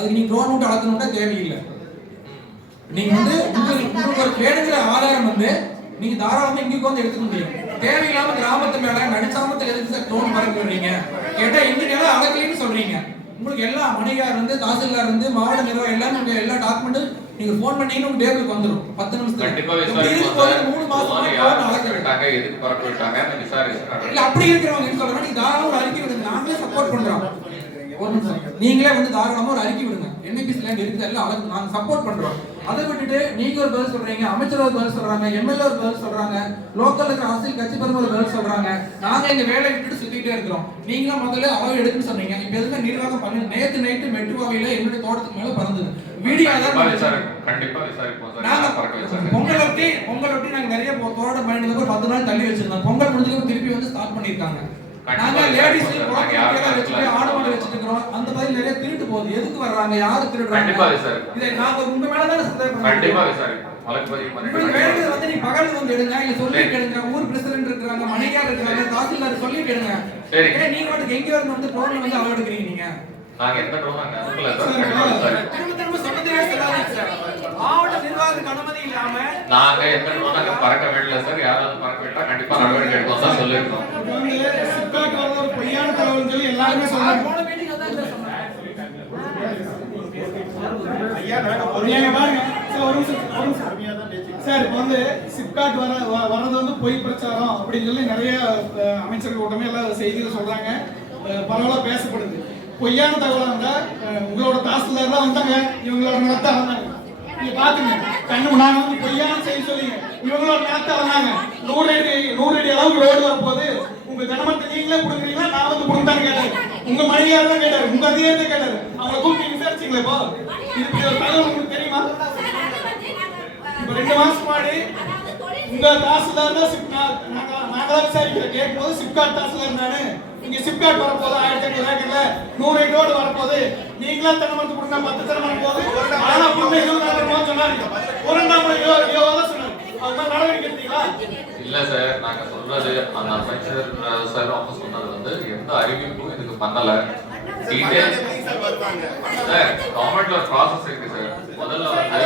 அதுக்கு நீங்க ட்ரோன் விட்டு அளக்கணும்னா தேவையில்லை. நீங்க வந்து உங்களுக்கு ஒரு வேணுங்கிற ஆதாரம் வந்து நீங்க தாராளமா இங்க வந்து எடுத்துக்க முடியும். தேவையில்லாம கிராமத்து மேல நடுச்சாமத்துல எதுக்கு சார் ட்ரோன் பறக்க விடுறீங்க? கேட்டா எங்க நிலம் அளக்கலைன்னு சொல்றீங்க. உங்களுக்கு எல்லா மணிகார் இருந்து தாசில்தார் இருந்து மாவட்ட நிர்வாகம் எல்லாம் உங்க எல்லா டாக்குமெண்ட்டும் நீங்க ஃபோன் பண்ணீங்கன்னா உங்க டேபிளுக்கு வந்துரும். பத்து நிமிஷத்துல. மூணு மாசமா எதுக்கு பறக்க விட்டாங்க இல்ல அப்படி இருக்கிறவங்க சொல்றாங்க நீங்க தாராளமா அறிக்கை நாங்களே சப்போர்ட் பண்றோம். நீங்களே வந்து தாராளமா ஒரு அறிக்கை விடுங்க. என்ஐபிஎஸ் லேண்ட் இருக்குது எல்லாம் அளவு நாங்க சப்போர்ட் பண்றோம். அதை விட்டுட்டு நீங்க ஒரு பதில் சொல்றீங்க அமைச்சர் ஒரு பதில் சொல்றாங்க எம்எல்ஏ ஒரு பதில் சொல்றாங்க லோக்கல்ல இருக்கிற அரசியல் கட்சி பெருமை ஒரு பதில் சொல்றாங்க. நாங்க எங்க வேலையை விட்டுட்டு சுத்திட்டே இருக்கிறோம். நீங்களும் முதல்ல அளவு எடுக்குன்னு சொன்னீங்க. இப்ப எதுக்கு நிர்வாகம் பண்ணி நேத்து நைட்டு மெட்ரோவாவில என்னுடைய தோட்டத்துக்கு மேல பறந்தது. வீடியோ நாங்க யார் பறக்க வச்சாங்க பொங்கல் ஒட்டி பொங்கல் ஒட்டி நாங்க நிறைய தோட்டம் ஒரு பத்து நாள் தள்ளி வச்சிருந்தோம். பொங்கல் முடிஞ்சதுக்கு திருப்பி வந்து ஸ்டார்ட் பண்ணிருக்காங்க நாங்க லேடிஸ் சார். யாரும் வச்சுட்டு இருக்கிறோம் அந்த மாதிரி நிறைய திருட்டு போகுது. எதுக்கு வர்றாங்க? யாரு திருடுறாங்க? இதை நாங்க உங்க மேல தானே சந்தேகம் கண்டிப்பா வேண்டியது வந்து நீ பகல் வந்து எடுங்க. இல்ல சொல்லிட்டு எடுங்க. ஊர் பிரசிடென்ட் இருக்காங்க மணிகார் இருக்காங்க தாசில்தார் சொல்லிட்டு எடுங்க. சரி. நீங்க மட்டும் எங்க இருந்து வந்து ட்ரோன்ல வந்து அளவு எடுக்கிறீங்க நீங்க. நாங்க எந்த ட்ரோன் நாங்க அனுப்பல சார் கண்டிப்பா விசாரிப்போம் திரும்ப திரும்ப சொன்னதே சொல்லாதீங்க சார் மாவட்ட நிர்வாகத்துக்கு அனுமதி இல்லாம நாங்க எந்த நாங்க பறக்க விடல சார். யாராவது பறக்க விட்டா கண்டிப்பா நடவடிக்கை எடுப்போம் வரது ஒரு பொய்யான தகவல் சொல்லி எல்லாருமே சொல்றாங்க. போன மீட்டிங் தான் சார் சார் சார் இப்போ வந்து சிப்காட் வர வ- வர்றது வந்து பொய் பிரச்சாரம் அப்படின்னு சொல்லி நிறைய அமைச்சர்கள் கூட்டமே எல்லாம் செய்திகள் சொல்றாங்க. அஹ், பரவலா பேசப்படுது. பொய்யான தகவலா இருந்தா உங்களோட தாசில்தார் தான் வந்தாங்க. இவங்களோட நிலத்தை வந்தாங்க நீங்க பாத்துங்க கண்ணு நாங்க வந்து பொய்யான செய்தி சொல்லிங்க. இவங்களோட நிலத்தை வந்தாங்க. நூறு அடி நூறு அடி அளவுக்கு ரோடு வரும்போது உங்க ஜனமத்தை நீங்களே கொடுக்குறீங்களா நான் வந்து புடுங்கத்தான்னு கேட்டாரு. உங்க மனைவியார் தான் கேட்டாரு. உங்க அதிகாரத்தை கேட்டாரு. அவங்களை கூப்பிட்டு விசாரிச்சீங்களே இப்போ. இது இப்படி ஒரு தகவல் உங்களுக்கு தெரியுமா? இப்ப ரெண்டு மாசம் முன்னாடி உங்க தாசில்தார் தான் சிப் நாங்க நாங்க தான் விசாரிக்கிற கேட்கும்போது சிப்காட் தாசில்தார் தானே? இங்க சிப்காட் வரப்போகுது ஆயிரத்தி ஐநூறு ஏக்கர்ல நூறு அடி ரோடு வரப்போகுது. நீங்களா தென்னமரத்து கொடுங்க பத்து தென்னமரம் போகுது ஆனா பொண்ணு இருபதாயிரம் சொன்னாங்க இரண்டாம் தான் சொன்னாங்க அது மாதிரி நடவடிக்கை எடுத்தீங்களா? இல்ல சார் நாங்க சொல்றது அந்த அமைச்சர் சார் அவங்க சொன்னது வந்து எந்த அறிவிப்பும் இதுக்கு பண்ணல. டீடைல் சார் கவர்மெண்ட்ல ஒரு ப்ராசஸ் இருக்கு சார். முதல்ல வந்து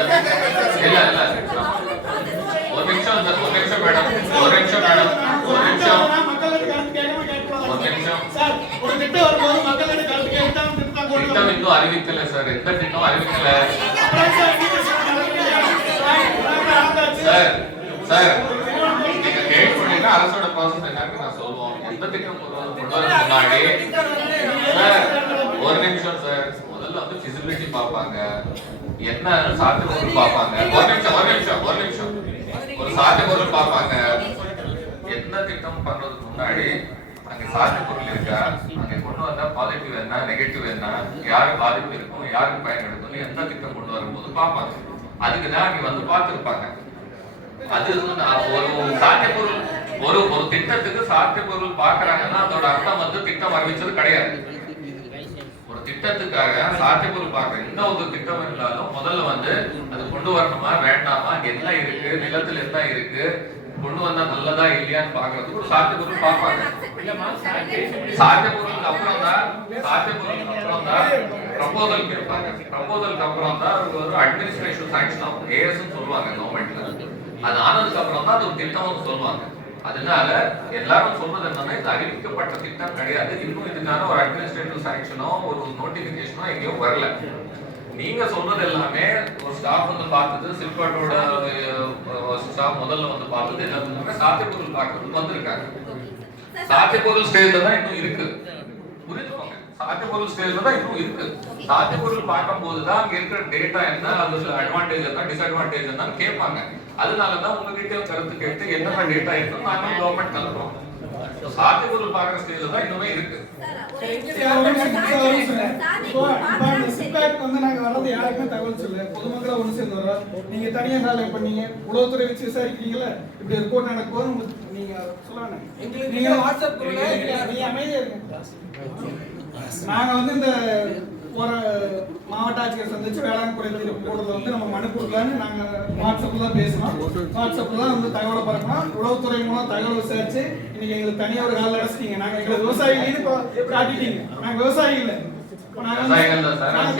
இல்ல இல்ல. ஒரு நிமிஷம் சார். ஒரு நிமிஷம் மேடம். ஒரு நிமிஷம் மேடம். ஒரு நிமிஷம் மக்களிடம் கருத்து கேட்காம கேட்கக்கூடாது. ஒரு நிமிஷம். சார், ஒரு திட்டம் வரும்போது மக்களிடம் கருத்து கேட்டுதான் திட்டம் கொண்டு திட்டம் வரணும். இன்னும் அறிவிக்கல எந்த திட்டம் அறிவிக்கல சார், சார், நீங்க கேட் அரசோட ப்ராசஸ் என்னன்னு நான் சொல்லுவோம் எந்த திட்டம் முன்னாடி சார் ஒரு நிமிஷம் சார் முதல்ல வந்து ஃபிசிபிலிட்டி பார்ப்பாங்க என்ன சாத்தியப்பொருள் பார்ப்பாங்க ஒரு நிமிஷம் ஒரு நிமிஷம் ஒரு நிமிஷம் ஒரு சாத்தியப்பொருள் பார்ப்பாங்க என்ன திட்டம் பண்றதுக்கு முன்னாடி அங்க சாத்தியப்பொருள் இருக்கா அங்க கொண்டு வந்தா பாசிட்டிவ் என்ன நெகட்டிவ் என்ன யாரு பாதிப்பு இருக்கும் யாருக்கு பயன் எடுக்கணும் எந்த திட்டம் கொண்டு வரும்போது பார்ப்பாங்க. அதுக்கு தான் வந்து பார்த்துருப்பாங்க. அது ஒரு சாத்தியப்பொருள் ஒரு ஒரு திட்டத்துக்கு சாத்தியப்பொருள் பார்க்கறாங்கன்னா அதோட அர்த்தம் வந்து திட்டம் அறிவிச்சது கிடையாது. ஒரு திட்டத்துக்காக சாத்தியப்பொருள் பார்க்க எந்த ஒரு திட்டம் இருந்தாலும் முதல்ல வந்து அது கொண்டு வரணுமா வேண்டாமா என்ன இருக்கு நிலத்துல என்ன இருக்கு கொண்டு வந்தா நல்லதா இல்லையான்னு பாக்குறதுக்கு ஒரு சாத்தியப்பொருள் பார்ப்பாங்க. சாத்தியப்பொருளுக்கு அப்புறம் தான் சாத்தியப்பொருளுக்கு அப்புறம் தான் ப்ரப்போசல் கேட்பாங்க. ப்ரப்போசலுக்கு அப்புறம் தான் ஒரு அட்மினிஸ்ட்ரேஷன் சாங்ஷன் ஆகும். ஏஎஸ்ன்னு சொல்லுவாங்க கவர்மெண்ட்ல அது ஆனதுக்கு அப்புறம் தான் அது ஒரு திட்டம்னு சொல்லுவாங்க. அதனால எல்லாரும் சொல்றது என்னன்னா இது அறிவிக்கப்பட்ட திட்டம் கிடையாது. இன்னும் இதுக்கான ஒரு அட்மினிஸ்ட்ரேட்டிவ் சாங்ஷனோ ஒரு நோட்டிபிகேஷனோ எங்கேயும் வரல. நீங்க சொல்றது எல்லாமே ஒரு ஸ்டாஃப் வந்து பார்த்தது சில்காட்டோட ஸ்டாஃப் முதல்ல வந்து பார்த்தது எல்லாமே சாத்தியப்பொருள் பார்க்கறதுக்கு வந்திருக்காங்க. சாத்தியப்பொருள் ஸ்டேஜ்ல தான் இன்னும் இருக்கு. புரிஞ்சுக்கோங்க சாத்தியப்பொருள் ஸ்டேஜ்ல தான் இன்னும் இருக்கு. சாத்தியப்பொருள் பார்க்கும்போது தான் அங்க இருக்கிற டேட்டா என்ன அது அட்வான்டேஜ் என்ன டிஸ்அட்வான்டேஜ் என்னன்னு கேட்பாங்க. அதனால தான் உங்ககிட்ட கருத்து கேட்டு என்னென்ன டேட்டா இருக்குன்னு நாங்க கவர்மெண்ட் அனுப்புறோம் சாத்தியப்பொருள் பார்க்குற ஸ்டேஜ்ல தான் இன்னுமே இருக்கு. வந்து நாங்க வர்றது யாருக்குமே தகவல் சொல்லல. சேர்ந்து வர்றோம் நீங்க தனியா வேலை பண்ணீங்க. உளவுத்துறை வச்சு விசாரிக்கிறீங்களா? இப்படி ஒரு கூட்டம் நடக்கும் நீங்க எங்களுக்கு நீங்க வாட்ஸ்அப் நீங்க- அமைதியா இருங்க. நாங்க வந்து இந்த ஒரு மாவட்ட ஆட்சியர் சந்திச்சு வேளாண் குறை தீர்ப்பு கூட்டத்தில் வந்து நம்ம மனு கொடுக்கலான்னு நாங்க வாட்ஸ்அப்ல தான் பேசணும் வாட்ஸ்அப்ல தான் வந்து தகவலை பரப்பணும் உளவுத்துறை மூலம் தகவல் விசாரிச்சு இன்னைக்கு எங்களுக்கு தனியா ஒரு கால அடைச்சிட்டீங்க. நாங்க எங்களுக்கு விவசாயிகள் இப்போ காட்டிட்டீங்க. நாங்க விவசாயிகள். நாங்க